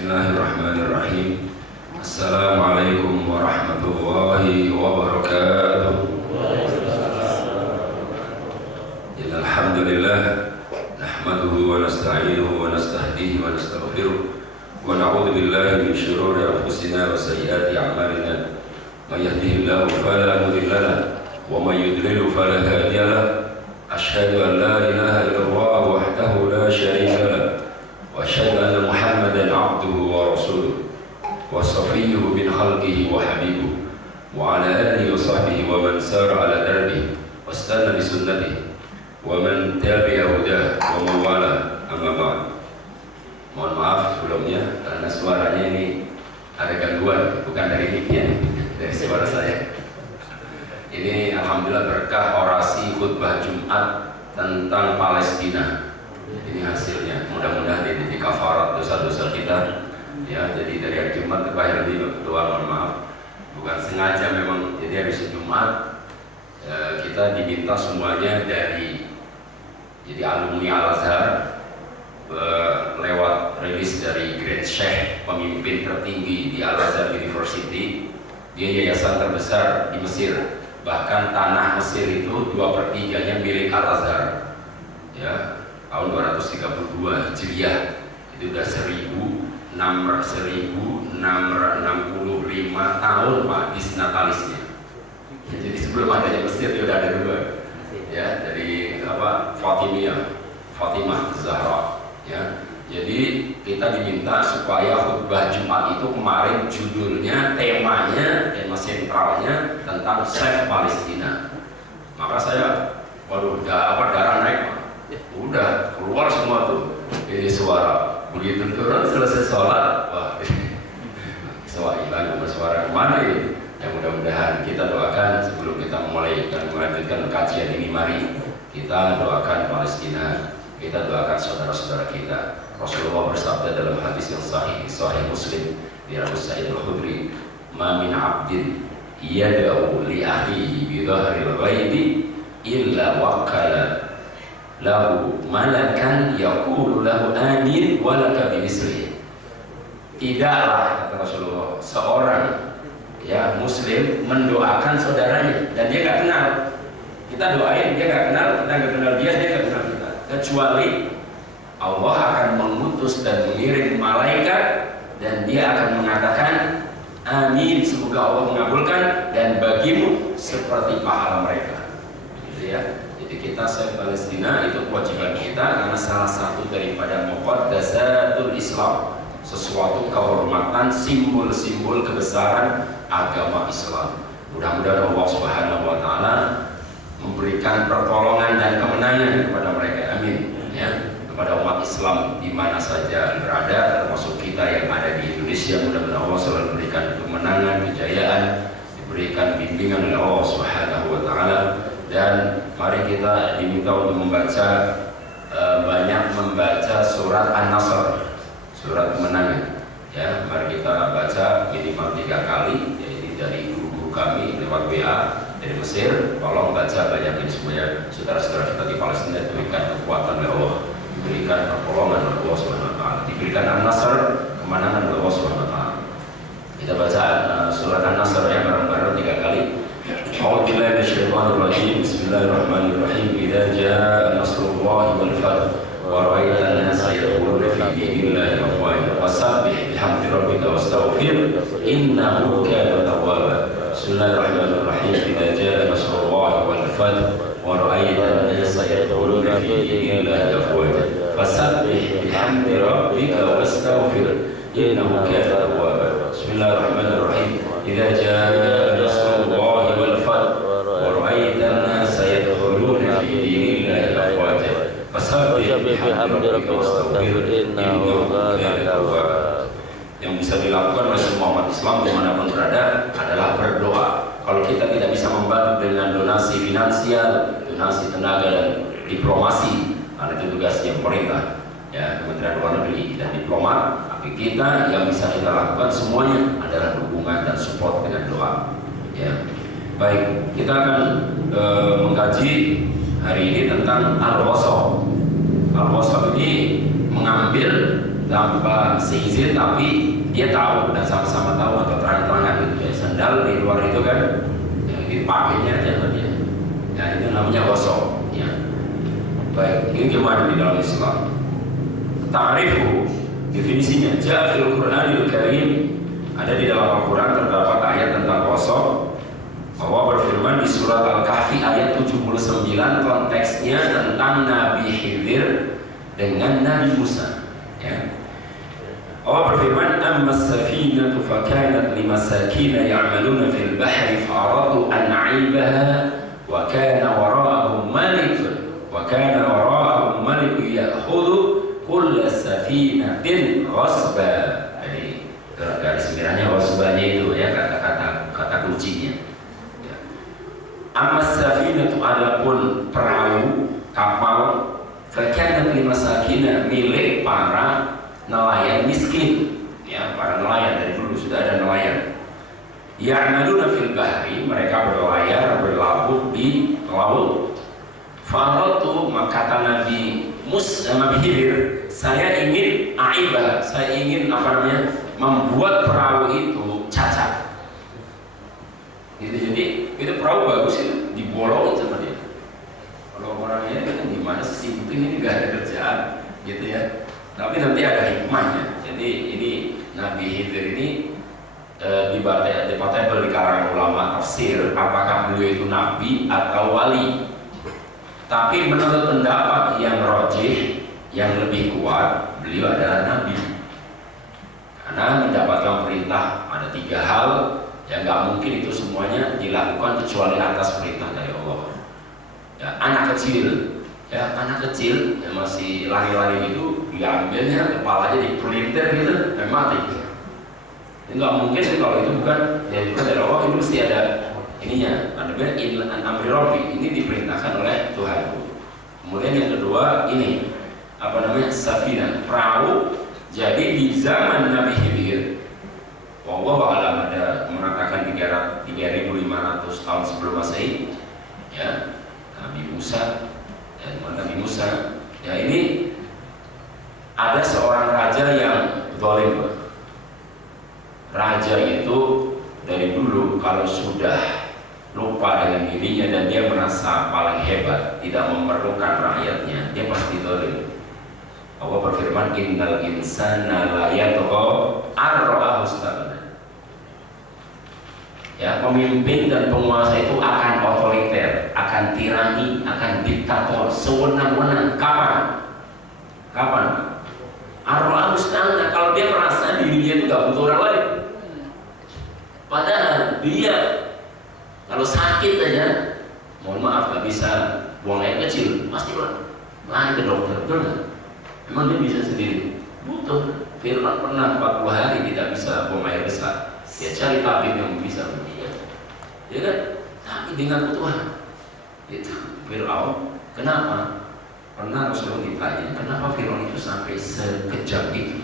Bismillahirrahmanirrahim. Assalamualaikum warahmatullahi wabarakatuh. Innal hamdalillah nahmaduhu wa nasta'inuhu wa nastahdihi wa nastaghfiruh wa na'udzu billahi min shururi anfusina wa sayyiati a'malina. May yahdihillahu fala mudilla lahu wa may yudlil fala hadiya lahu. Asyhadu an la ilaha illallah wahdahu la syarika lahu wa asyhadu anna Muhammadan 'abduhu wa rasuluh wa safiyyuhu min khalqihi wa habibuhu wa ala alihi wa sahbihi wa man sara ala darbihi wastana bi sunnatihi wa man tabi'a hudahu wa man wala, amma ba'd. Mohon maaf sebelumnya karena suaranya ini ada gangguan, bukan dari mic-nya, dari suara saya. Ini alhamdulillah berkah orasi khutbah Jumat tentang Palestina. Ini hasilnya, mudah-mudahan ini kafarat dosa-dosa kita. Ya, jadi dari hari Jumat ke akhir ini berdoa, mohon maaf, bukan sengaja memang. Jadi hari Jumat kita diminta semuanya dari alumni Al-Azhar lewat rilis dari Grand Sheikh, pemimpin tertinggi di Al-Azhar University. Dia yayasan terbesar di Mesir. Bahkan tanah Mesir itu 2/3-nya milik Al-Azhar. Ya, tahun 232 Hijriah. Itu sudah 1665 tahun hadis natalisnya. Jadi sebelum adanya Mesir dia sudah ada dua. Ya, dari Fatimah Zahra. Ya. Jadi kita diminta supaya khutbah Jumat itu kemarin judulnya, tema sentralnya tentang Syekh Palestina. Maka saya, darah naik, udah keluar semua tuh ini suara. Begitu turun selesai sholat, wah, suara hilang, bersuara kemana ini? Yang mudah-mudahan kita doakan sebelum kita mulai dan melanjutkan kajian ini, mari kita doakan Palestina, kita doakan saudara-saudara kita. Rasulullah bersabda dalam hadis yang sahih Muslim di Abu Sa'id Al-Khudri, "Ma min 'abdin yad'u li ahlihi bi dhahril ghaibi illa waqala lahu malakan yaqulu lahu amin wa laka bimislihi." Tidaklah, kata Rasulullah, seorang muslim mendoakan saudaranya dan dia gak kenal. Kita doain, dia gak kenal, kita gak kenal dia gak kenal kita, kecuali Allah akan mengutus dan mengirim malaikat dan dia akan mengatakan amin, semoga Allah mengabulkan dan bagimu seperti pahala mereka. Gitu ya. Jadi kita Syekh Palestina itu kewajiban kita karena salah satu daripada muqaddasatul Islam, sesuatu kehormatan, simbol-simbol kebesaran agama Islam. Mudah-mudahan Allah Subhanahu wa taala memberikan pertolongan dan kemenangan kepada mereka. Amin. Ya. Kepada umat Islam di mana saja berada, termasuk kita yang ada di Indonesia, mudah-mudahan Allah selalu memberikan kemenangan, kejayaan, diberikan bimbingan oleh Allah Subhanahu wa taala. Dan mari kita diminta untuk banyak membaca surat An-Nasr, surat kemenangan. Ya, mari kita baca minimal 3 kali, yaitu dari guru kami lewat WA dari Mesir. Tolong baca banyak ini supaya saudara-saudara kita di Palestina diberikan kekuatan oleh Allah, diberikan pertolongan oleh Allah Subhanahu wa taala, diberikan An-Nasr, kemenangan oleh Allah Subhanahu wa taala. Kita baca surat An-Nasr yang bareng-bareng 3 kali. A'udzubillahi minasyaitonir rajim. Bismillahirrahmanirrahim. Idza jaa nasrullahi wal fath wa ra'aitan nasa yadkhuluna fi dinillahi afwaja wasabbih bihamdi rabbika wastaghfir innahu kana tawwaba. Bismillahirrahmanirrahim. Idza jaa nasrullahi wal fath wa ra'aitan nasa yadkhuluna fi dinillahi afwaja fasabbih bihamdi rabbika wastaghfir innahu kana tawwaba. Bismillahirrahmanirrahim. Idza jaa nasrullahi wal fath wa ra'aitan nasa yadkhuluna fi dinillahi afwaja fasabbih bihamdi rabbika wastaghfir innahu kana tawwaba. Yang bisa dilakukan oleh semua umat Islam dimanapun berada adalah berdoa. Kalau kita tidak bisa membantu dengan donasi finansial, donasi tenaga dan diplomasi, karena itu tugasnya pemerintah, ya, Kementerian Luar Negeri dan diplomat, tapi kita yang bisa kita lakukan semuanya adalah dukungan dan support dengan doa. Ya, baik, kita akan mengkaji hari ini tentang Al-Wasat. Al-Wasat ini mengambil tanpa seizin, tapi dia tahu dan sama-sama tahu atau terang-terangan gitu ya. Sandal di luar itu kan ya, dipakainya aja sama dia. Ya itu namanya gosok. Ya. Baik, ini gimana di dalam Islam? Ta'rifu, definisinya ja'fil Qur'anil Karim, ada di dalam Al-Quran terdapat ayat tentang gosok. Allah berfirman di surat Al-Kahfi ayat 79, konteksnya tentang Nabi Khidir dengan Nabi Musa. Ya. Allah berfirman, "Ammas safinatu fakanat limasakina ya'maluna fil bahri fa'aradu an 'aibaha wa kana wara'ahum malikun ya'khudhu kull safinatin ghasba." Jadi garis merahnya ghasbanya itu ya, kata kuncinya. Ya. Ammas safinatu, adapun perahu kapal, fakanat limasakina, milik para nelayan miskin, ya, para nelayan dari dulu sudah ada nelayan. Ya'maluna fil bahri, mereka berlayar berlabuh di laut. Faratu, maka kata Nabi Khidir, saya ingin aibah, saya ingin membuat perahu itu cacat. Gitu, jadi itu perahu bagus itu dibolongin sama dia. Kalau orangnya kan gimana sih, itu ini nggak ada kerjaan, gitu ya. Tapi nanti ada hikmahnya. Jadi ini Nabi Khidir ini debatable di kalangan ulama tafsir, apakah beliau itu nabi atau wali. Tapi menurut pendapat yang rajih, yang lebih kuat, beliau adalah nabi. Karena mendapatkan perintah ada 3 hal yang nggak mungkin itu semuanya dilakukan kecuali atas perintah dari Allah. Ya, anak kecil yang masih lari-lari itu diambilnya, kepalanya dipelintir gitu, mati. Nggak mungkin sih kalau itu bukan dari Allah, itu mesti ada ininya. Ada amri Rabbi, ini diperintahkan oleh Tuhan. Kemudian yang kedua ini safina, perahu. Jadi di zaman Nabi Khidir, wallahu a'lam, ada mengatakan 3.500 tahun sebelum Masehi, ya, Nabi Musa ya, ini ada seorang raja yang zalim. Raja itu dari dulu kalau sudah lupa dengan dirinya dan dia merasa paling hebat, tidak memerlukan rakyatnya, dia pasti zalim. Allah berfirman, innal insana la yatgha ar-ra'ahu istaghna. Ya, pemimpin dan penguasa itu akan otoriter, akan tirani, akan diktator, sewenang-wenang. Kapan? Ar-ra'ahu istaghna, kalau dia merasa dirinya itu gak butuh orang lain. Padahal dia kalau sakit aja, mohon maaf gak bisa buang air kecil, pasti lari ke dokter, betul gak? Memang dia bisa sendiri? Butuh. Fir'aun pernah 40 hari tidak bisa buang air besar. Dia cari tabib yang bisa dia. Ya kan? Tapi dengan Tuhan. Itu Fir'aun. Kenapa? Pernah Rasulullah ditanya, kenapa Fir'aun itu sampai sekejam itu?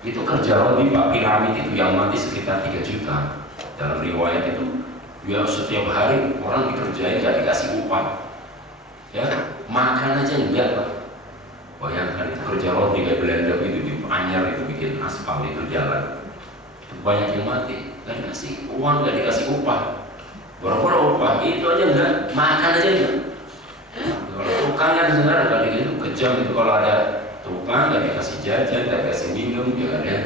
Itu kerja Robi, Pak, piramid itu yang mati sekitar 3 juta. Dalam riwayat itu, ya setiap hari orang dikerjain gak dikasih upah. Ya, makan aja enggak, Pak. Bayangkan itu kerja roti kayak Belanda itu di Anyar itu bikin aspal itu jalan. Banyak yang mati, gak dikasih uang, gak dikasih upah. Berapa upah? Itu aja enggak, makan aja enggak. Kalau tukang kan sebenarnya gak dikasih, kejam itu kalau ada tukang gak dikasih jajan, gak dikasih minum, ya kan ya.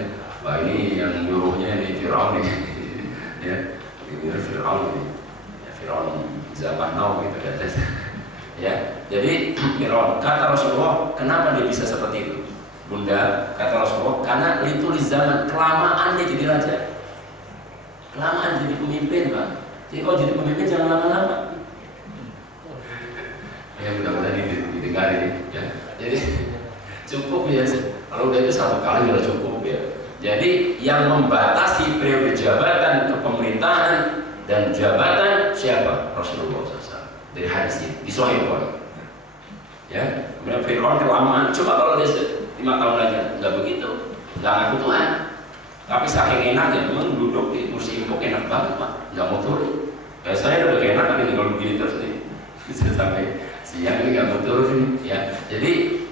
Wah ini yang nyuruhnya ini Fir'aun ini. Ya, ini Fir'aun ini. Ya, Fir'aun zaman now gitu katanya. Ya, jadi Fir'aun, kata Rasulullah, kenapa dia bisa seperti itu? Bunda, kata Rasulullah, karena itu di zaman kelamaan dia jadi raja, kelamaan jadi pemimpin, Pak. Jadi kalau jadi pemimpin jangan lama-lama. Ya mudah-mudahan didengar ini. Ya. Jadi cukup ya, kalau udah itu 1 kali sudah cukup ya. Jadi yang membatasi periode jabatan kepemerintahan dan jabatan siapa? Rasulullah SAW. Dari hadis ini di Sahih Bukhari. Ya, kemudian Fir'aun kelamaan. Coba kalau dia 5 tahun lagi nggak begitu, nggak ngaku Tuhan. Tapi saking enaknya, memang duduk di kursi empuk enak banget, Pak. Nggak mau turun. Ya saya udah enak tapi kalau begini terus nih, bisa sampai siang ini nggak mau turun. Ya, jadi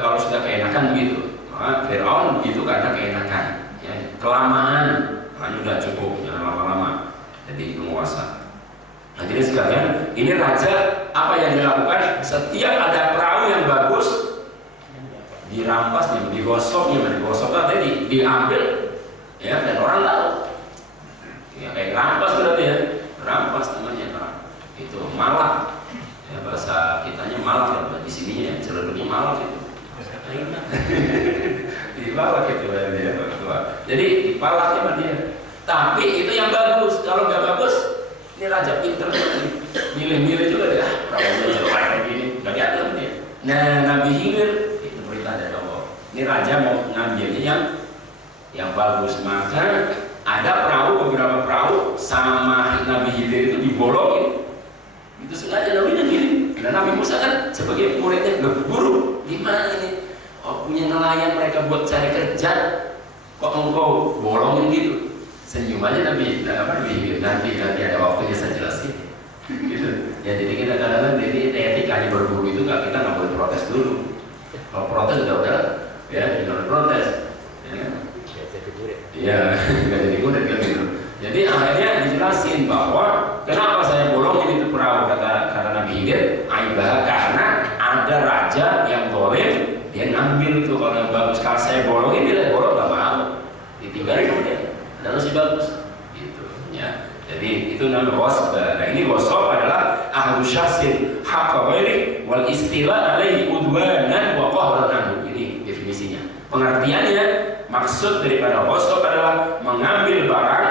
kalau sudah keenakan begitu, Fir'aun begitu karena keenakan, ya, kelamaan, hanya udah cukup, jangan lama-lama jadi penguasa. Nah, jadi sekalian, ini raja apa yang dilakukan? Setiap ada perahu yang bagus, dirampas, digosoknya, tadi diambil, ya, dan orang tahu, ya kayak rampas berarti ya, rampas namanya, itu malak, ya, bahasa kitanya malak ya, di sini ya, celebihnya malak itu. Dipalak itu dia. Jadi dipalaknya sama dia. Tapi itu yang bagus. Kalau nggak bagus, ini raja pinter. Milih-milih juga dia. Perahunya jelek kayak gini. Nggak diadil dia. Nah, Nabi Khidir itu perintah dari Allah. Ini raja mau ngambilnya yang bagus. Maka ada perahu, beberapa perahu sama Nabi Khidir itu dibolongin. Itu sengaja Nabi gini. Dan Nabi Musa kan sebagai muridnya, guru, gimana ini? Oh, punya nelayan mereka buat cari kerja, kok engkau bolongin gitu? Senyumannya Nabi nanti ada waktunya saya jelasin. Gitu. Ya, jadi kita kadang-kadang jadi etikanya berburu itu kita nggak boleh protes dulu. Kalau protes udah ya jangan protes. Iya, nggak jadi murid kan gitu. Jadi akhirnya dijelasin bahwa kenapa saya bolongin itu perahu, kata Nabi Khidir, aibah, karena ada raja yang boleh dia ngambil itu kalau yang bagus. Kalau saya bolongin, dia bolong gak mau, ditinggalin sama dia, dan masih bagus gitu ya. Jadi itu namanya wasab. Nah, ini wasab adalah ahlu syasin haqqa ghairi wal istilah alaihi udwanan wa qahran anhu. Ini definisinya, pengertiannya. Maksud daripada wasab adalah mengambil barang,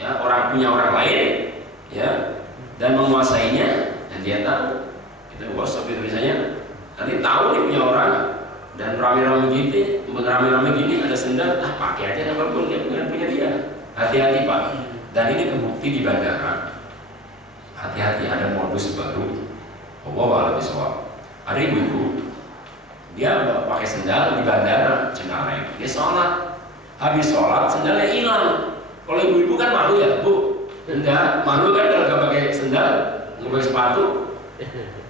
ya, orang punya orang lain, ya, dan menguasainya, dan dia tahu itu wasab. Itu misalnya nanti tahu dia punya orang dan rame-rame gini ada sendal, pakai aja yang bagus, dia punya dia. Hati-hati Pak. Dan ini terbukti di bandara. Hati-hati, ada modus baru. Wallahu a'lam. Ada ibu-ibu, dia pakai sendal di bandara Cengkareng, dia sholat, habis sholat sendalnya hilang. Kalau ibu-ibu kan malu ya, Bu, enggak malu kan kalau nggak pakai sendal, nggak pakai sepatu.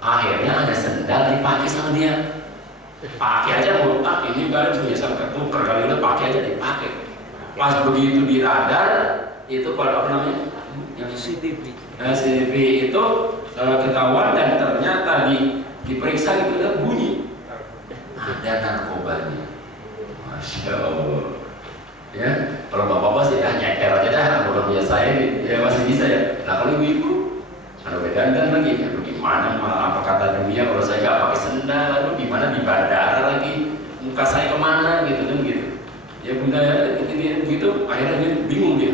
Akhirnya ada sendal dipakai sama dia. Pakai aja Bu, ini baru biasa ketuker kali ini, pakai aja dipakai. Pas begitu di radar itu kalau apa namanya? Yang CCTV itu ketahuan dan ternyata diperiksa gitu kan bunyi. Ada narkobanya. Masya Allah. Ya, kalau bapak-bapak sih nyeker aja dah, kalau punya saya ya masih bisa ya. Nah kalau ibu-ibu, kalau dandan lagi, ya bagaimana apa kata dunia kalau saya nggak pakai sendal, lalu gimana di bandara lagi, muka saya kemana gitu kan gitu. Ya bunda gitu, akhirnya dia bingung dia.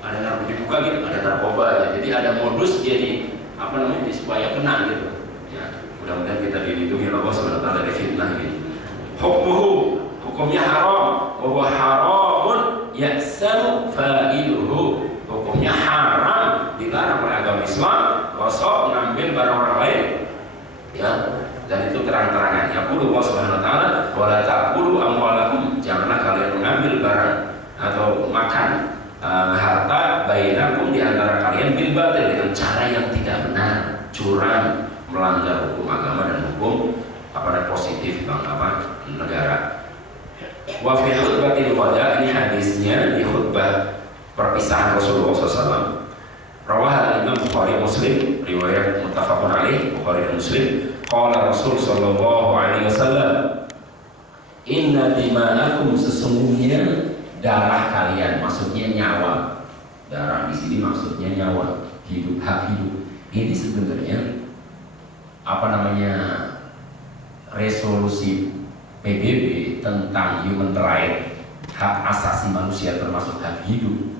Ada narkoba dibuka gitu, ada narkoba aja. Jadi ada modus dia supaya kena gitu. Ya, mudah-mudahan kita dilindungi Allah SWT dari fitnah ini. Hukumnya haram, bahwa haramun yahsanu fa'iluhu. Hukumnya haram, dilarang oleh agama Islam, gosok ngambil barang orang lain, ya, dan itu terang-terangan. Yaqulu Allah Subhanahu wa taala, wala ta'kulu amwalakum, janganlah kalian mengambil barang atau makan harta bainakum di antara kalian bil batil, dengan cara yang tidak benar, curang, melanggar hukum agama dan hukum positif negara. Wa fi khutbatil wada, ini hadisnya di khutbah perpisahan Rasulullah SAW. Rawah Imam Bukhari Muslim, riwayat muttafaqun alaih, Bukhari dan Muslim. Qala Rasul sallallahu alaihi wasallam, inna dima'akum, sesungguhnya darah kalian, maksudnya nyawa. Darah di sini maksudnya nyawa, hidup, hak hidup. Ini sebenarnya resolusi PBB tentang human right, hak asasi manusia termasuk hak hidup,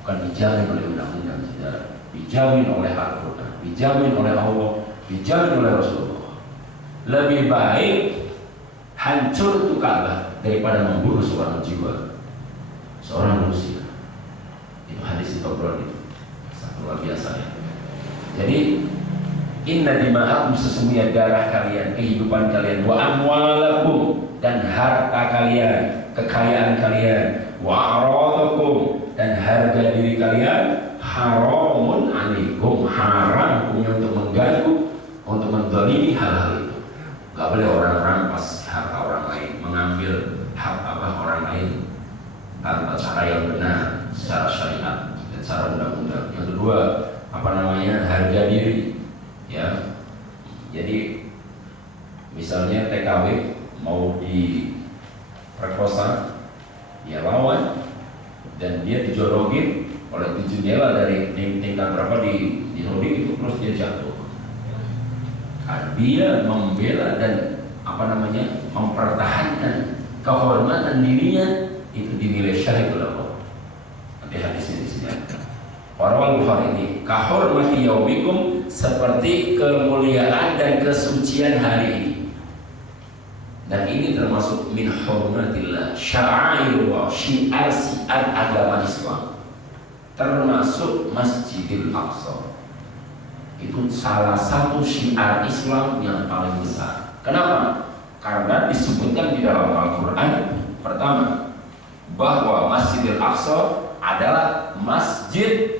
bukan dijamin oleh undang-undang saudara, dijamin oleh Al-Quran, dijamin oleh Allah, dijamin oleh Rasulullah. Lebih baik hancur itu Ka'bah daripada membunuh seorang jiwa, seorang manusia. Itu hadis di Tabrani, satu luar biasa ya. Jadi inna dima'akum, sesungguhnya darah kalian, kehidupan kalian, wa amwalakum, dan harta kalian, kekayaan kalian, wa aradakum, dan harga diri kalian, haramun alaikum, haram hukumnya untuk mengganggu, untuk menzalimi hal-hal itu. Nggak boleh orang rampas harta orang lain, mengambil hak orang lain tanpa cara yang benar secara syariat dan secara undang-undang. Yang kedua, harga diri, ya. Jadi misalnya TKW mau diperkosa, dia lawan dan dia dijorokin oleh jendela dari tingkat berapa di loading itu, terus dia jatuh. Dia membela dan mempertahankan kehormatan dirinya, itu dinilai syahid ulama. Nanti hadisnya di sini. Warawal Bukhari ini kahormati yaumikum, seperti kemuliaan dan kesucian hari ini. Dan ini termasuk min hurmatillah, sya'air wa syiar agama Islam, termasuk Masjidil Aqsa. Itu salah satu syiar Islam yang paling besar. Kenapa? Karena disebutkan di dalam Al-Quran, pertama, bahwa Masjidil Aqsa adalah masjid,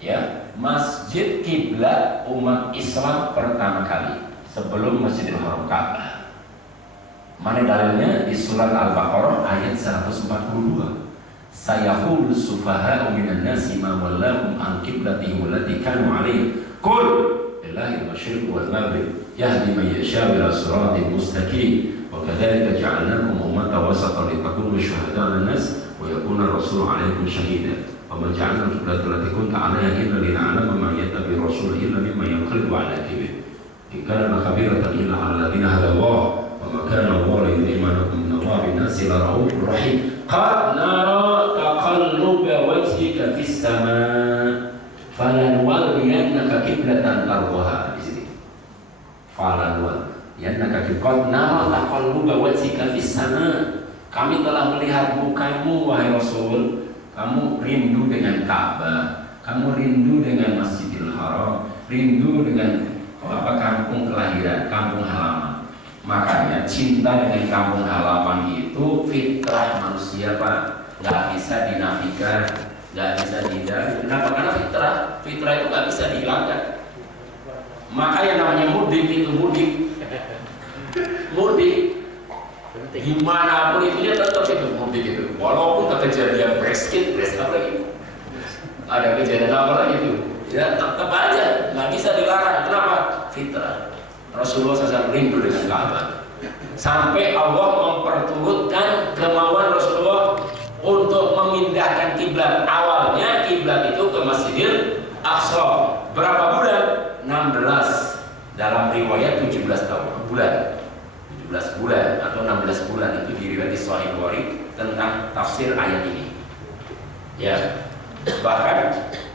ya, masjid kiblat umat Islam pertama kali sebelum Masjidil Haram Ka'bah. Mana dalilnya? Di surat Al-Baqarah ayat 142. Sayaqulu sufaha'u minan nasi ma wallahum an qiblatihim allati kanu 'alaiha. Qul lillahi al-masyriq wal maghrib yahdi man yasha' ila siratin mustaqim. Wa kadzalika ja'alnakum ummatan wasatan litakunu syuhada'a 'alan-nas wa yakuna ar-rasulu 'alaikum shahida. Wa ma ja'alna al-qiblata allati kunta 'alaiha illa lina'lama man yattabi'ur rasula illa mimman yanqalibu 'ala aqibih. In kana kabiratan illa 'ala alladziina hada Allah. وَمَكَانَ اللَّهُ لِيُذْهِبَنَكُمْ مِنَ اللَّهِ بِالنَّاسِ لَرَءُوفٌ رَحِيمٌ قَدْ نَرَى تَقَلُّبَ وَجْهِكَ فِي السَّمَاءِ فَلَنُوَلِّيَنَّكَ قِبْلَةً تَرْضَاهَا. Di sini فَلَنُوَلِّيَنَّكَ قَدْ نَرَى تَقَلُّبَ وَجْهِكَ فِي السَّمَاءِ. Kami telah melihat mukamu wahai Rasul, kamu rindu dengan Ka'bah, kamu rindu dengan Masjidil Haram, rindu dengan kampung kelahiran, kampung halaman. Makanya cinta dengan kampung halaman itu fitrah manusia, Pak. Gak bisa dinafikan, gak bisa dihindari. Kenapa? Karena fitrah itu gak bisa dihilangkan. Maka yang namanya mudik itu mudik. Gimana pun itu dia tetap itu mudik itu. Walaupun kejadian breskin, apa lagi? Ada kejadian apa lagi itu? Ya tetap aja, gak bisa dilarang. Kenapa? Fitrah. Rasulullah SAW rindu dengan Ka'bah, sampai Allah memperturutkan kemauan Rasulullah untuk memindahkan kiblat. Awalnya kiblat itu ke Masjidil Aqsa. Berapa bulan? 16. Dalam riwayat 17 bulan. 17 bulan atau 16 bulan itu diriwayat di Sahih Bukhari tentang tafsir ayat ini. Ya. Bahkan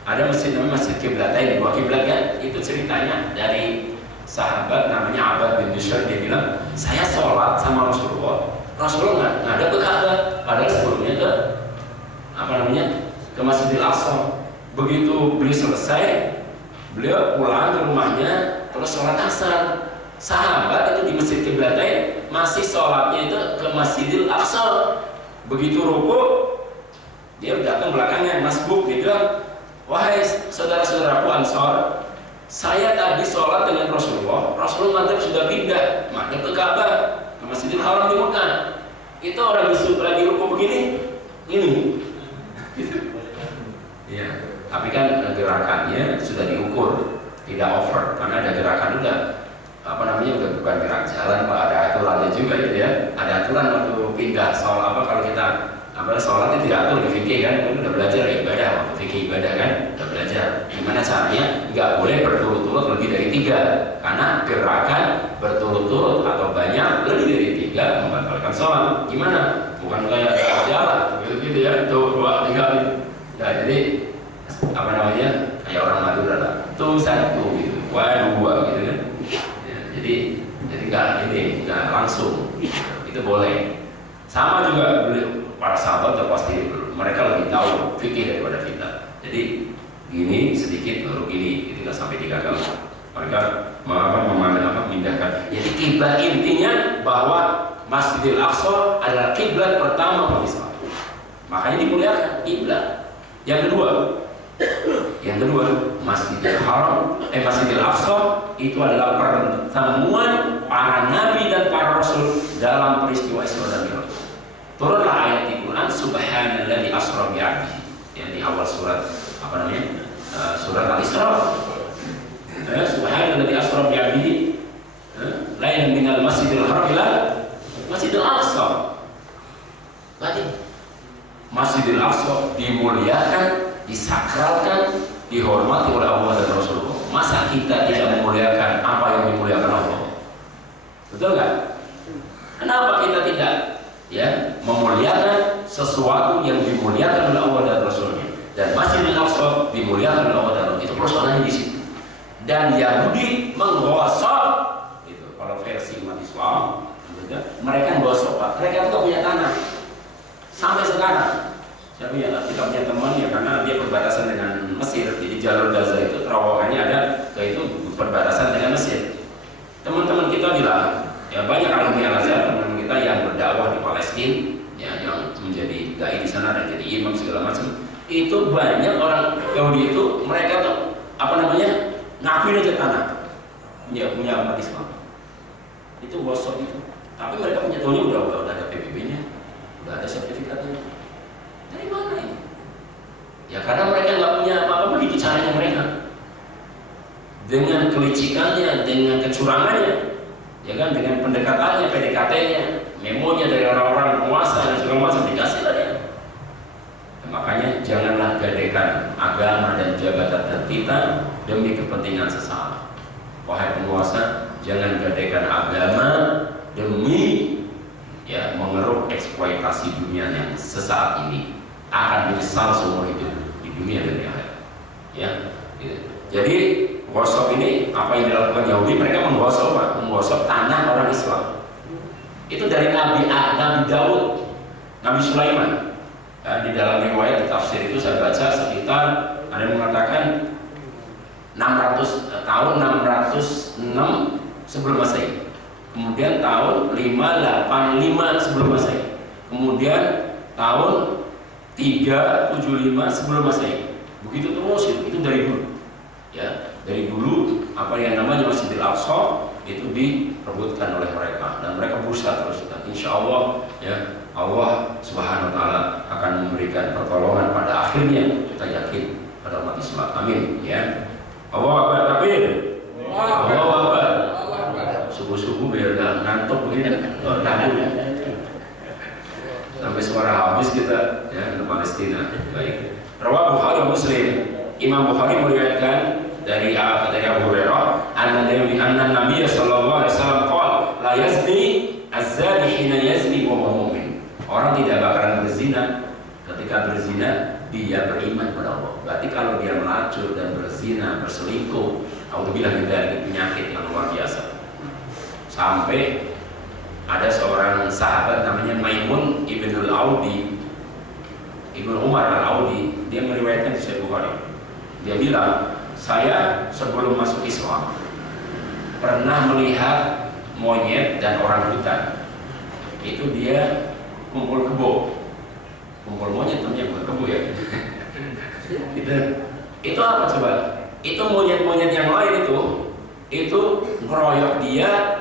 ada masjid namanya Masjid Qiblatain, dua kiblat kan? Itu ceritanya dari sahabat namanya Abbad bin Bishr. Dia bilang, saya sholat sama Rasulullah nggak ada ke Ka'bah, padahal sebelumnya ke Masjidil Aqsa. Begitu beliau selesai, beliau pulang ke rumahnya terus sholat asar. Sahabat itu di Masjid Qiblatain masih sholatnya itu ke Masjidil Aqsa. Begitu rukuk, dia datang belakangnya masbuk, dia bilang, wahai saudara-saudaraku Ansor, saya tadi sholat dengan Rasulullah nanti sudah pindah madhab ke Ka'bah, ke Masjidil Haram di Mekah. Itu orang lagi rukuk begini, ini. Ya, tapi kan gerakannya sudah diukur, tidak over, karena ada gerakan udah udah bukan gerak jalan, Pak, ada aturannya juga itu ya. Ada aturan waktu pindah sholat kalau kita sholat itu diatur di fikih kan, udah belajar ibadah, waktu fikih ibadah kan, udah belajar gimana caranya nggak boleh berturut-turut lebih dari 3, karena gerakan berturut-turut atau banyak lebih dari 3 membatalkan sholat. Gimana? Bukan kayak jalan gitu ya, tuh 2, 3. Nah, jadi kayak orang Madura lah, tuh 1 gitu, 2 gitu kan. Ya, jadi nggak langsung, itu boleh. Sama juga para sahabat pasti mereka lebih tahu fikih daripada kita. Jadi gini sedikit baru gini, itu nggak sampai 3 kali. Mereka memindahkan. Jadi kiblat intinya bahwa Masjidil Aqsa adalah kiblat pertama umat Islam. Makanya dimuliakan kiblat. Yang kedua Masjidil Haram, Masjidil Aqsa itu adalah pertemuan para nabi dan para rasul dalam peristiwa Isra dan Mi'raj. Turunlah ayat di Quran, Subhanalladzi asra bi 'abdihi, yang di awal surat surat Al-Isra. Subhanalladzi asra bi 'abdihi lailan minal masjidil haram ila masjidil aqsa. Berarti Masjidil Aqsa dimuliakan, disakralkan, dihormati oleh Allah dan Rasulullah. Masa kita tidak memuliakan apa yang dimuliakan Allah? Betul nggak? Kenapa kita tidak memuliakan sesuatu yang dimuliakan oleh Allah dan Rasulnya? Dan Masjidil Aqsa dimuliakan oleh Allah dan Rasulnya. Itu persoalannya di situ. Dan Yahudi menggosok, itu kalau versi umat Islam, mereka menggosok, mereka itu punya tanah sampai sekarang. Kita punya teman ya, karena dia berbatasan dengan Mesir, jadi jalur Gaza itu terowongannya ada ke itu berbatasan dengan Mesir. Teman-teman kita bilang, ya banyak alumni Al-Azhar, teman-teman kita yang berdakwah di Palestina, ya, yang menjadi dai di sana dan jadi imam segala macam. Itu banyak orang Yahudi itu, mereka tuh ngakuin aja tanah, punya umat Islam. Itu gosok itu. Tapi mereka punya tahunnya udah ada PBB-nya, udah ada sertifikatnya. Dari mana ini? Ya karena mereka nggak punya apa-apa, begitu caranya mereka. Dengan kelicikannya, dengan kecurangannya, ya kan, dengan pendekatannya, PDKT-nya, memonya dari orang-orang penguasa dan segala macam dikasih lah ya. Makanya janganlah gadekan agama dan jabatan kita demi kepentingan sesaat. Wahai penguasa, jangan gadekan agama demi mengeruk eksploitasi dunia yang sesaat ini akan menyesal seumur hidup di dunia dan di akhirat. Ya, gitu. Jadi gosok ini apa yang dilakukan Yahudi, mereka menggosok tanah orang Islam. Itu dari Nabi Daud, Nabi Sulaiman. Ya, di dalam riwayat di tafsir itu saya baca sekitar ada yang mengatakan 606 sebelum Masehi. Kemudian tahun 585 sebelum Masehi. Kemudian tahun 375 sebelum Masehi. Begitu terus itu dari dulu. Ya, dari dulu apa yang namanya Masjidil Aqsa itu diperebutkan oleh mereka dan mereka berusaha terus. Dan insya Allah ya Allah Subhanahu wa taala akan memberikan pertolongan pada akhirnya, kita yakin pada umat Islam. Amin ya. Allahu Akbar takbir. Allahu Akbar. Subuh-subuh biar enggak ngantuk begini. Takut. Sampai suara habis kita ya ke Palestina. Baik. Rawah Bukhari Muslim. Imam Bukhari meriwayatkan dari Abu Hurairah, anna Nabi sallallahu alaihi wasallam qala la yazni az-zani hina yazni wa huwa mu'min. Orang tidak bakalan berzina ketika berzina dia beriman pada Allah. Berarti kalau dia melacur dan berzina, berselingkuh, auzubillah dari penyakit yang luar biasa. Sampai ada seorang sahabat namanya Maimun ibn al-Audi, Ibnu Umar al-Audi, dia meriwayatkan di Sahih Bukhari. Dia bilang, saya sebelum masuk Islam pernah melihat monyet dan orang hutan. Itu dia kumpul kebo, kumpul monyet namanya, bukan kebo ya. Itu apa coba? Itu monyet-monyet yang lain itu ngeroyok dia,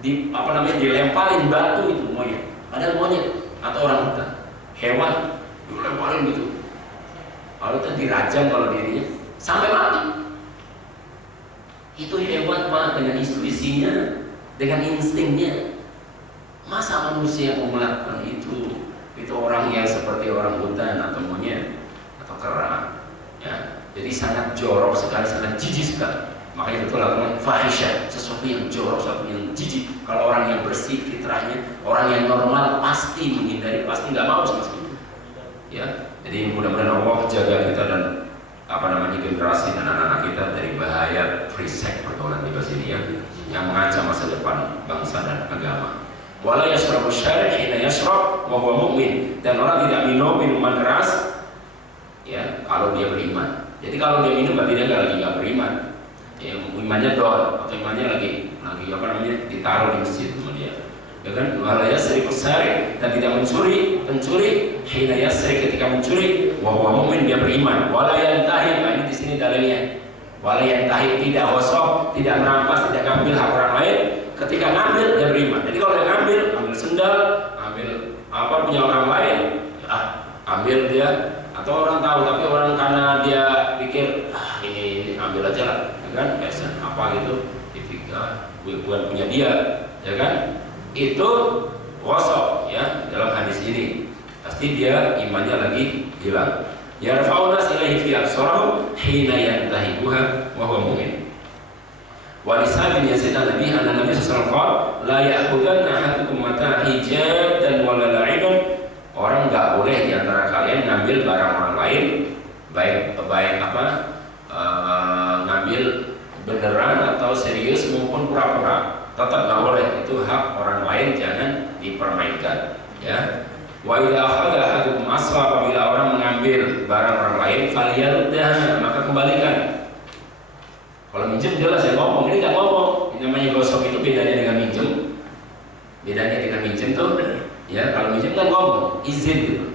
dilemparin batu itu monyet. Padahal monyet atau orang hutan, hewan dilemparin gitu. Lalu itu dirajam kalau dirinya sampai mati. Itu hewan Pak, dengan intuisinya, dengan instingnya. Masa manusia mau melakukan itu? Itu orang yang seperti orang hutan atau monyet atau kera. Ya, jadi sangat jorok sekali, sangat jijik sekali. Makanya itu lakukan fahisyah, sesuatu yang jorok, sesuatu yang jijik. Kalau orang yang bersih fitrahnya, orang yang normal pasti menghindari, pasti nggak mau sama sekali. Ya, jadi mudah-mudahan Allah jaga kita dan generasi dan anak-anak kita dari bahaya free sex pergaulan bebas ini yang mengancam masa depan bangsa dan agama. Wala yashrabu syarib hina yashrab wa huwa mu'min, dan orang tidak minum minuman keras ya kalau dia beriman. Jadi kalau dia minum berarti dia nggak beriman. Ya, imannya down atau imannya lagi ditaruh di masjid sama dia. Ya kan? Wala yasriqu sariq, dan tidak pencuri hina yasriq, ketika mencuri wa huwa mu'min, dia beriman. Wala yantahi, ini di sini dalilnya. Wala yantahi, tidak hosok, tidak merampas, tidak mengambil hak orang lain ketika ngambil dia beriman. Jadi kalau dia ngambil sendal, ambil apa punya orang lain, ambil dia, atau orang tahu tapi orang karena dia pikir ini ambil aja lah, ya kan? Biasa apa gitu, tipikal bukan punya dia, ya kan? Itu gosok ya dalam hadis ini. Pasti dia imannya lagi hilang. Yarfa'u nas ilaihi fi absarihim hina yantahibuha wa huwa mu'min. Wa lisan Yazid an-Nabi anna Nabi sallallahu alaihi wasallam la ya'khudanna ahadukum mata hijab dan wala la'iban. Orang enggak boleh di antara kalian ngambil barang orang lain, baik ngambil beneran atau serius maupun pura-pura. Tetap enggak boleh, itu hak orang lain, jangan dipermainkan, ya. Wa idza akhadha ahadukum asra, apabila orang mengambil barang orang lain, falyaruddah, maka kembalikan. Kalau minjem jelas ya ngomong, ini nggak ngomong. Ini namanya gosok, itu bedanya dengan minjem. Bedanya dengan minjem tuh, ya kalau minjem kan ngomong, izin gitu.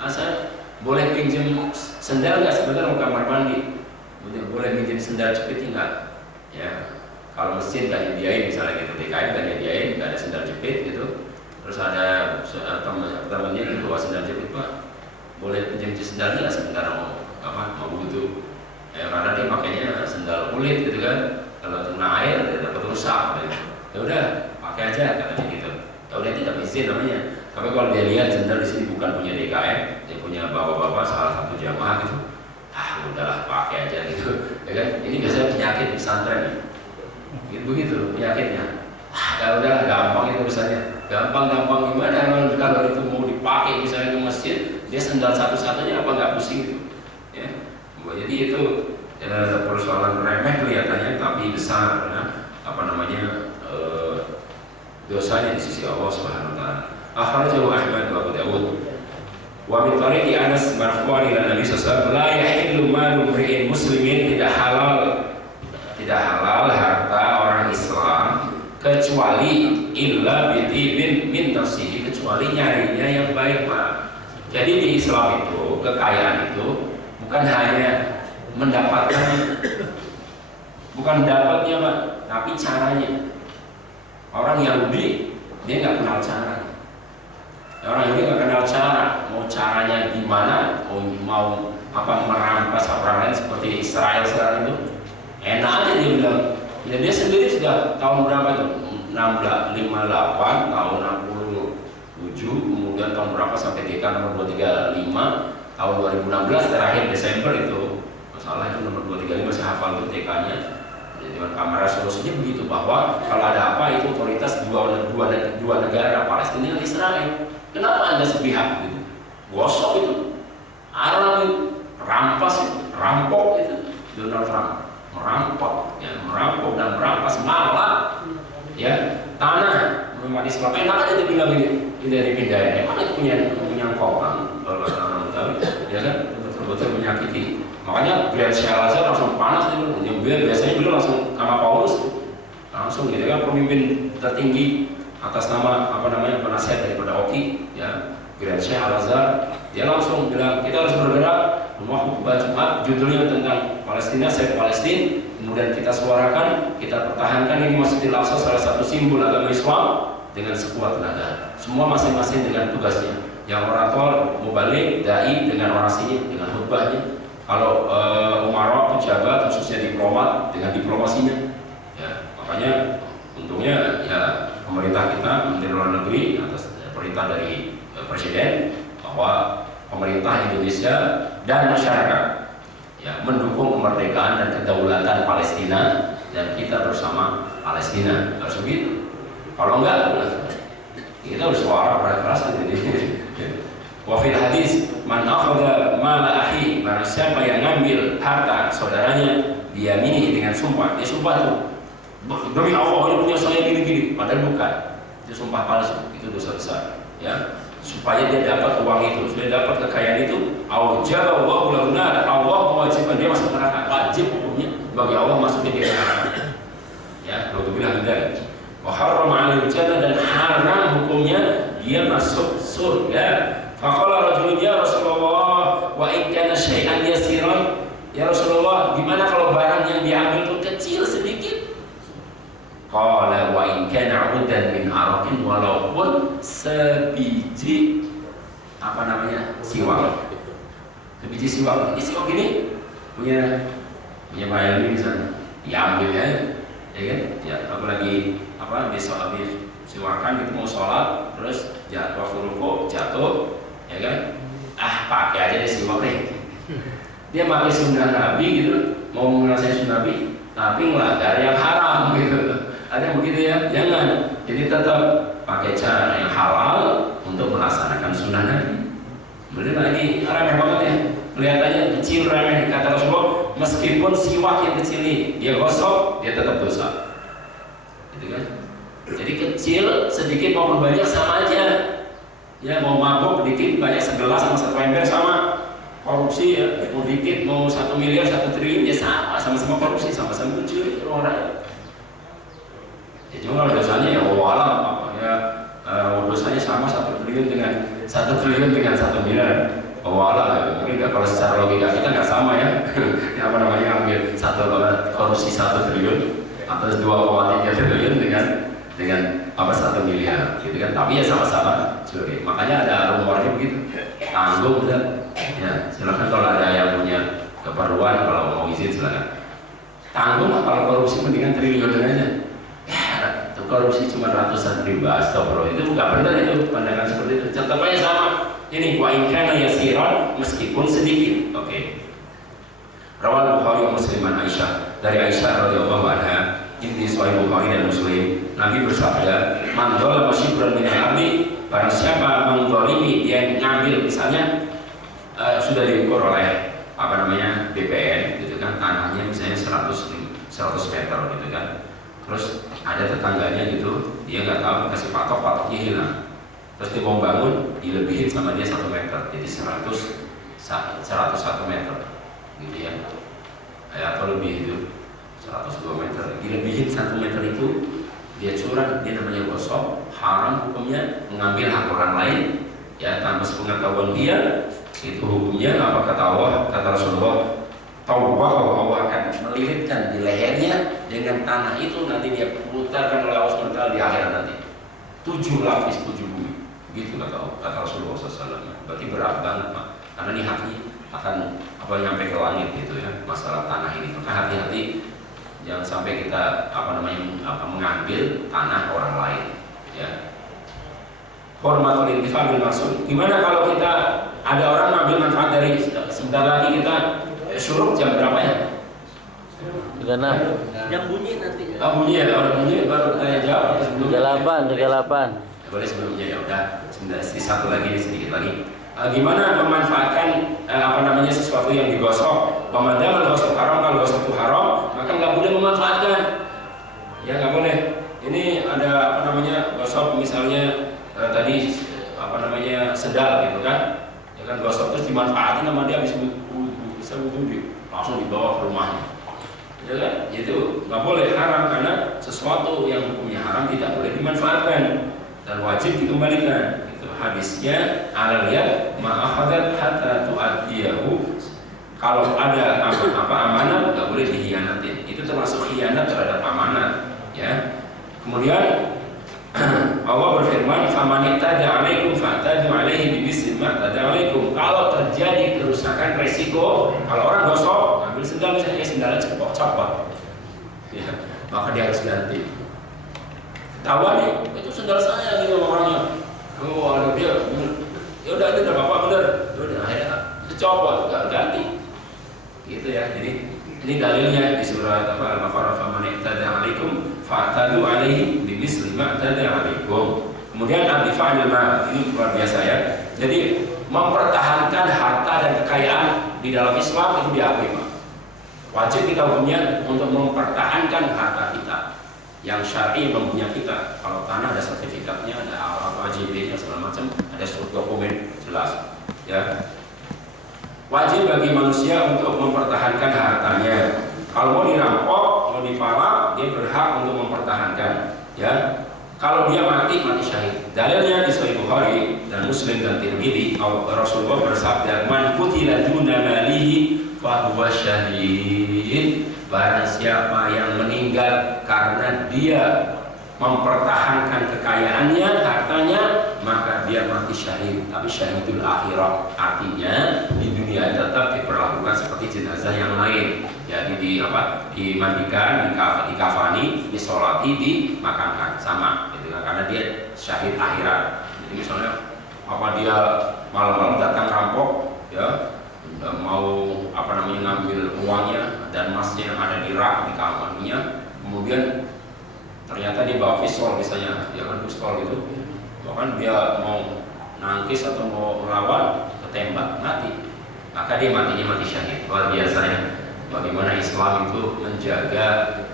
Asal boleh pinjem sendal nggak sebentar mau kamar mandi, boleh minjem sendal jepit nggak? Ya kalau mesin nggak nyediain, misalnya gitu TKM nggak nyediain, nggak ada sendal jepit gitu. Terus ada temannya yang bawa sendal jepit, Pak, boleh pinjam sendalnya nggak sebentar mau butuh, ya, karena dia pakainya sendal kulit gitu kan, kalau kena air dia dapat rusak, ya udah pakai aja katanya gitu. Ya udah tidak izin namanya. Tapi kalau dia lihat sendal di sini bukan punya DKM, dia punya bapak-bapak salah satu jamaah gitu, udahlah pakai aja gitu, ya kan? Ini biasanya penyakit di pesantren, gitu begitu penyakitnya. Ya udah gampang itu urusannya. Gampang gimana kalau itu mau dipakai misalnya ke masjid, dia sendal satu-satunya apa nggak pusing gitu, ya. Jadi itu persoalan remeh kelihatannya tapi besar, ya. Dosanya di sisi Allah Subhanahu Wa Taala. Akhrajahu Ahmad wa Abu Dawud. Wa min tariqi Anas marfu'an ila Nabi sallallahu alaihi wasallam, la yahillu malu imri'in muslimin, tidak halal harta orang Islam kecuali illa bitibin min nafsihi, kecuali nyarinya yang baik, Pak. Jadi di Islam itu kekayaan itu bukan hanya bukan dapatnya, Pak, tapi caranya. Orang Yahudi dia nggak kenal cara. Orang Yahudi nggak kenal cara, mau caranya gimana, mau merampas orang lain seperti Israel sekarang itu, enak aja dia bilang. Ya dia sendiri sudah tahun berapa itu? 58, tahun 67, kemudian tahun berapa sampai dekan nomor 235, tahun 2016 terakhir Desember itu, masalah itu nomor 235 masih hafal itu TK-nya. Dengan kamera solusinya begitu, bahwa kalau ada apa itu otoritas dua negara, Palestina dan Israel. Kenapa Anda sepihak gitu? Gosok itu, Arab itu, rampas itu, rampok itu, Donald Trump. Merampok dan merampas malah ya tanah umat Islam. Enak aja dia bilang ini dipindahin. Emang itu punya koran kalau orang tahu, ya kan, betul-betul menyakiti. Makanya Brad Shalazar langsung panas dia biasanya dulu langsung sama Paulus langsung gitu kan, pemimpin tertinggi atas nama penasihat daripada Oki, ya, Brad Shalazar, dia langsung bilang kita harus bergerak. Khutbah Jumat judulnya tentang Palestina, Save Palestine. Kemudian kita suarakan, kita pertahankan ini Masjidil Aqsa, salah satu simbol agama Islam, dengan sekuat tenaga. Semua masing-masing dengan tugasnya. Yang orator, mubalik, dai dengan orasinya, dengan khutbahnya. Kalau umarok, pejabat, khususnya diplomat, dengan diplomasinya. Ya, makanya untungnya ya pemerintah kita, Menteri Luar Negeri atas perintah dari Presiden bahwa pemerintah Indonesia dan masyarakat ya mendukung kemerdekaan dan kedaulatan Palestina, dan kita bersama Palestina, harus begitu. Kalau enggak, kita harus suara keras jadi. Wa fil hadis man akhadha mala akhi, barang siapa yang ngambil harta saudaranya diyamini dengan sumpah, dia sumpah tuh demi Allah ini punya saya gini-gini, padahal bukan, itu sumpah palsu, itu dosa besar, ya. Supaya dia dapat uang itu, supaya dapat kekayaan itu, Allah mewajibkan dia masuk neraka, wajib hukumnya bagi Allah masukin dia neraka. Ya, kalau bilang dari wa harrama 'alal jannah, dan haram hukumnya dia masuk surga. Faqala rajulun ya Rasulullah wa in kana syai'an yasiran, ya Rasulullah, gimana kalau barang yang diambil itu kecil sedikit? Qala wa in kana 'udan min araqin, walaupun sebiji apa namanya? Siwak. Sebiji siwak. Ini siwak ini punya Pak Helmi misalnya. Diambil ya kan? Ya, apalagi besok habis siwakan gitu mau sholat, terus waktu rukuk jatuh, ya kan? Pakai aja deh siwak deh. Dia pakai sunnah Nabi gitu, mau menguasai sunnah Nabi, tapi melanggar yang haram gitu. Ada begitu ya? Jangan. Jadi tetap pakai cara yang halal untuk melaksanakan sunnah Nabi. Benar ini remeh banget ya. Kelihatannya kecil remeh, kata Rasulullah, meskipun siwak yang kecil ini dia gosok, dia tetap dosa. Gitu kan? Jadi kecil, sedikit maupun banyak sama aja. Ya mau mabuk dikit, banyak segelas sama satu ember sama. Korupsi ya, mau dikit, mau 1 miliar, 1 triliun ya sama-sama korupsi, sama-sama mencuri orang. Ya cuma kalau dosanya ya walau apa ya dosanya sama 1 triliun dengan 1 triliun dengan 1 miliar. Walau mungkin nggak, kalau secara logika kita nggak sama ya. Apa namanya ambil korupsi 1 triliun atau 2,3 triliun dengan 1 miliar gitu kan, tapi ya sama-sama curi. Makanya ada rumornya begitu, tanggung kan. Ya, silakan kalau ada yang punya keperluan, kalau mau izin silakan. Tanggung kalau korupsi mendingan triliun aja. Ya, itu korupsi cuma ratusan ribu, astagfirullah. Itu nggak benar itu, pandangan seperti itu. Contohnya sama. Ini wa in kana yasiran, meskipun sedikit. Oke. Rawal Bukhari wa Muslim an Aisyah, dari Aisyah radhiyallahu anha, ini Sahih Bukhari dan Muslim. Nabi bersabda, "Man dzalama shibran min al-ardi", barang siapa mendzalimi, dia ngambil misalnya sudah diukur oleh BPN gitu kan, tanahnya misalnya 100 meter gitu kan. Terus ada tetangganya gitu, dia nggak tahu, kasih patoknya hilang. Terus dia mau bangun, dilebihin sama dia 1 meter, jadi 101 meter gitu ya. Atau lebih itu 102 meter, dilebihin 1 meter itu dia curang, dia namanya gosok, haram hukumnya, mengambil hak orang lain ya tanpa sepengetahuan dia. Itu hukumnya apa kata Allah, kata Rasulullah, tawbah, Allah akan melilitkan di lehernya dengan tanah itu, nanti dia putarkan oleh Allah SWT di akhirat nanti 7 lapis 7 bumi, gitu kata Rasulullah SAW. Berarti berat banget Pak, karena ini hati akan nyampe ke langit gitu ya, masalah tanah ini. Maka hati-hati jangan sampai kita mengambil tanah orang lain ya. Hormatul intifal bil maksud. Gimana kalau kita ada orang ngambil manfaat dari, sebentar lagi kita syuruk jam berapa ya? 36. Yang bunyi nanti. Bunyi ya, orang bunyi baru saya jawab. 38. Boleh sebelumnya ya udah. Sebentar, satu lagi sedikit lagi. Gimana memanfaatkan sesuatu yang digosok? Pemandangan gosok haram, kalau gosok itu haram, maka nggak boleh memanfaatkan. Ya nggak boleh. Ini ada gosok misalnya tadi sedal gitu kan, ya kan gosok terus dimanfaatin sama dia habis bisa wudhu langsung dibawa ke rumahnya, ya kan? Itu nggak boleh, haram, karena sesuatu yang hukumnya haram tidak boleh dimanfaatkan dan wajib dikembalikan. Itu hadisnya aliyat ma'akhadat hatta tu'addiyahu. Kalau ada amanat nggak boleh dikhianatin, itu termasuk khianat terhadap amanat ya. Kemudian Allah berfirman, "Faman i'tada 'alaikum fa'tadu 'alaihi bimisli ma i'tada 'alaikum." Kalau terjadi kerusakan resiko, kalau orang gosok, ambil sendal misalnya, sendalnya copot, ya, maka dia harus ganti. Ketahuan nih, itu sendal saya nih orangnya. Oh, ada dia, ya udah itu udah bapak bener, udah akhirnya dicopot, ganti, gitu ya. Jadi ini dalilnya di surat Al-Baqarah, "Faman i'tada 'alaikum fa'tadu 'alaihi bimisli ma i'tada 'alaikum." Kemudian antifa'il mal, ini luar biasa ya. Jadi mempertahankan harta dan kekayaan di dalam Islam itu diakui Pak. Wajib kita hukumnya untuk mempertahankan harta kita yang syar'i mempunyai kita. Kalau tanah ada sertifikatnya, ada AJB-nya segala macam, ada dokumen jelas ya. Wajib bagi manusia untuk mempertahankan hartanya. Kalau mau dirampok, mau dipalak, dia berhak untuk mempertahankan ya. Kalau dia mati syahid. Dalilnya di Sahih Bukhari dan Muslim dan Tirmidzi, Rasulullah bersabda, "Man qutila duna malihi fa huwa syahid." barang siapa yang meninggal karena dia mempertahankan kekayaannya, hartanya, maka dia mati syahid. Tapi syahidul akhirah, artinya di dunia tetap diperlakukan seperti jenazah yang lain. Jadi dimandikan, dikafani, disolati, dimakamkan sama, gitu kan? Karena dia syahid akhirat. Jadi misalnya dia malam-malam datang rampok, ya, mau ngambil uangnya dan emasnya yang ada di rak di kamarnya, kemudian ternyata dia bawa pistol misalnya, dia kan pistol gitu, bahkan dia mau nangkis atau mau melawan, ketembak, mati, maka dia matinya mati syahid. Luar biasa ya, bagaimana Islam itu menjaga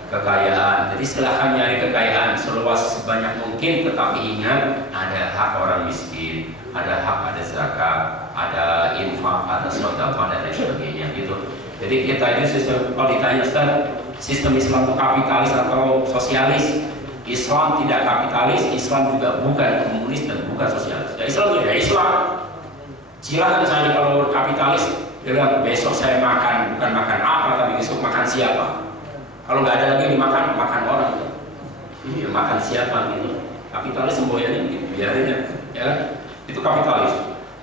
kekayaan. Jadi silahkan nyari kekayaan seluas sebanyak mungkin, tetapi ingat ada hak orang miskin, ada hak, ada zakat, ada infak, ada sedekah dan lain sebagainya gitu. Jadi kita ini kalau ditanya Ustaz, sistem Islam itu kapitalis atau sosialis? Islam tidak kapitalis, Islam juga bukan komunis dan bukan sosialis. Ya Islam ya Islam. Silahkan cari kalau kapitalis, bilang besok saya makan, bukan makan apa, tapi besok makan siapa. Kalau nggak ada lagi dimakan, makan orang. Ya, makan siapa gitu. Kapitalis semboyannya gitu, biarin ya kan? Itu kapitalis.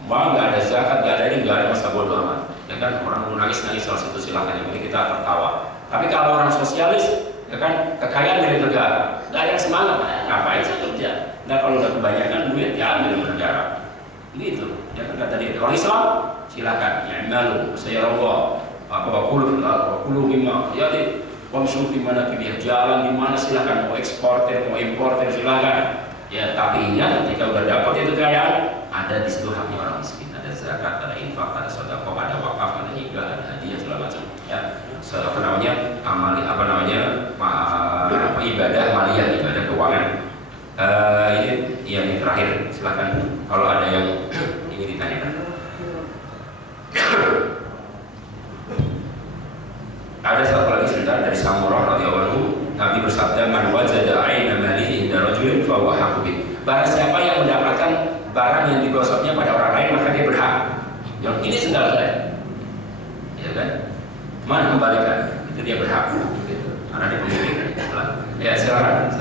Mau nggak ada zakat, nggak ada ini, nggak ada masa bodoh amat. Ya kan, orang mau nangis-nangis salah satu silahkan, yang penting kita tertawa. Tapi kalau orang sosialis, ya kan, kekayaan milik negara, nggak ada yang semangat, ngapain saya kerja? Nah kalau udah kebanyakan duit, ya ambil milik negara. Gitu, ya kan kata dia. Orang Islam, silakan, ya malu, saya Allah, wakulu mimma, ya deh, wamsu fi mana kibiyah, jalan di mana silakan, mau eksporter, mau importer silakan. Ya tapi ingat ketika udah dapat itu kekayaan, ada di situ haknya orang miskin, ada zakat, ada infak, ada sedekah, ada wakaf, ada hibah, ada hadiah segala macam. Ya, ibadah maliyah, ibadah keuangan. Ini yang terakhir, silakan kalau ada yang ingin ditanyakan. Ada satu lagi cerita dari Samurah radhiyallahu anhu, Nabi bersabda, "Man wajada 'aina malihi inda rajulin fa huwa haqqu bih." Barang siapa yang mendapatkan barang yang digosoknya pada orang lain, maka dia berhak. Yang ini sendal saya, ya kan? Mana kembalikan? Itu dia berhak, gitu. Karena dia pemilik. Ya silakan.